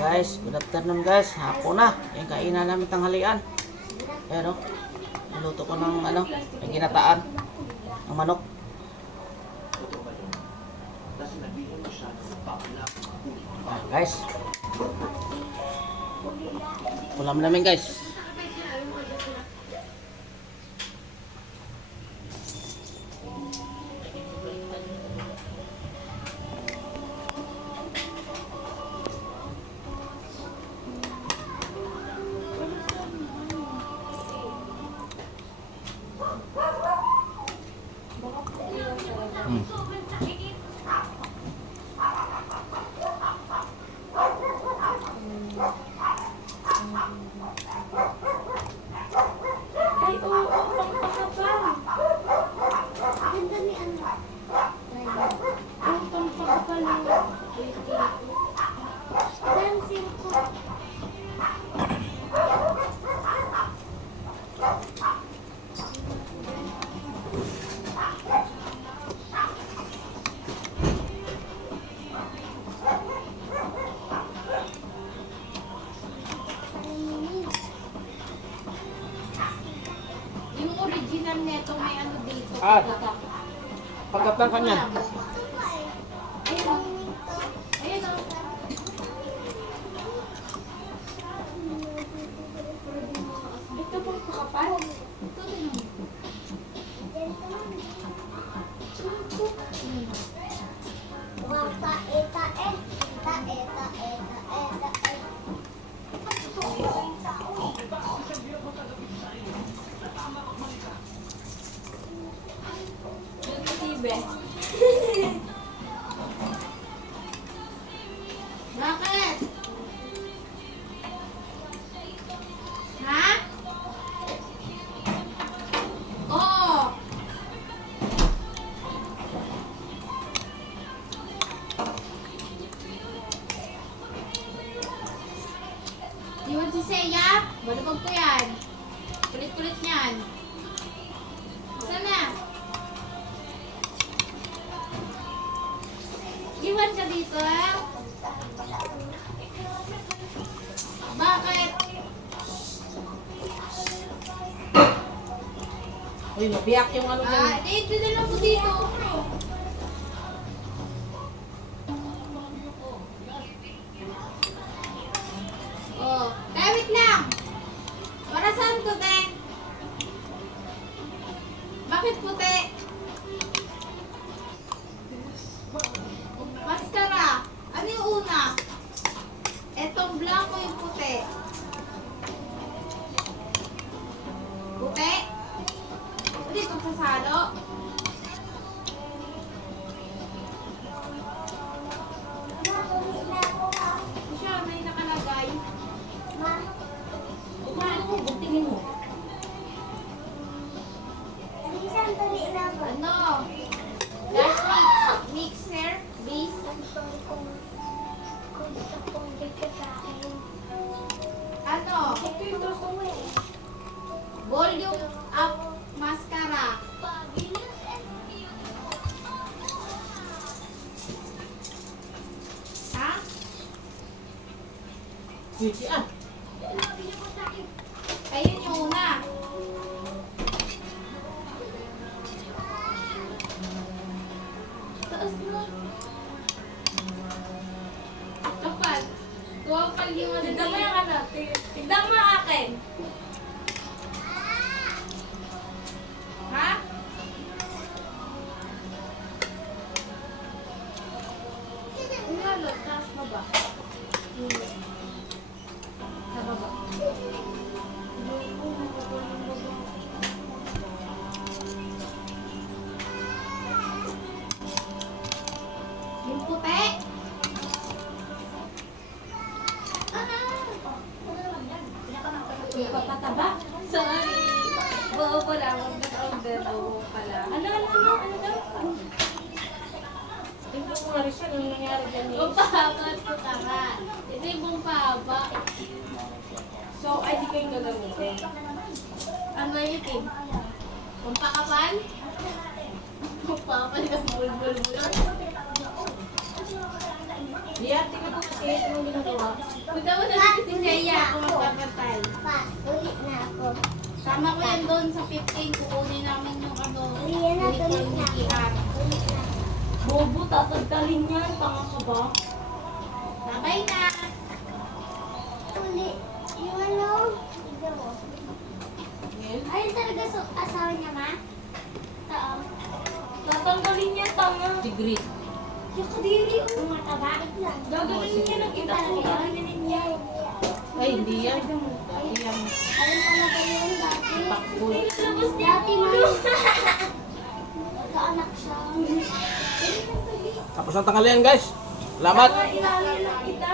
Guys, good afternoon guys. Hapon na. Yung kainan namin tanghalian. Ayan o. Naluto ko ng yung ginataan. Ng manok. Ayan, guys. Ulam namin guys. Ay, oo, pampakapal. Ganda ni ano. Ang pampakapal ng dancing ko. Yung original neto may ano dito. Ah. Pagkatang kanya. Ayun o. Ayun o. Ito pampakapal. Ito din o. Tibe. Bakit? Ha? Oo. Iwan si Seya. Balubog ko yan. Kulit-kulit niyan. Sana? Iwan ka dito ah. Bakit? Uy, mabiyak yung ano dyan. Ah, dito na lang po dito. Oh, wait lang. Para saan to, te? Bakit puti? Maskara. Ano yung una? Etong blanco yung puti. Puti? Hindi ito sasalo. Siya, may nakalagay. Tingin mo. Ano? Gas mixer, base. Ano? Volume up mascara. Ha? Wait, ah. Ayun yung una. Taas mo. Kapal. Kapal yung ano. Tignan mo yung ano. Tignan mo ang akin. Ha? Lalo, taas mo ba? Sa baba. Yung puti. Papataba. Sorry. Bobo lang. Huwag nag-order. Bobo pala. Ano daw? Tingnan mo nga rin siya nung nangyari dyan eh. Bumpahaba po tama. Ito yung bumpahaba. So, ay di kayong gagamitin. Ano yung itim? Bumpakapal? Bumpapal ka bulbul-bul. Diyan, tingnan mo Kaya ito mong ginagawa. Punta mo na si Seiya kung magpapatay. Pa, ulit na ako. Sama ko yan doon sa 15. Kukunin namin yung ano. Ulit na, uniform ulit ni na. Kiara. Ulit na. Bobo, tatagdalin yan. Tanga ka ba? Babay na. Ulit. Yung ano? Tignan mo. Ayun talaga asawa niya, ma? Oo. Tatanggalin yan, tanga. Tigrit. Yung kadiri, yung mataba. Gagawin niya ng kita ko. Gagawin niya. Ay, hindi yan. Dati yan. Ayun talaga yung dati. Pakboy. Labas niya Dati, ang ma. ulo. Nagkaanak siya. Tapos ang tanghalian guys. Salamat. Ilalim lang kita.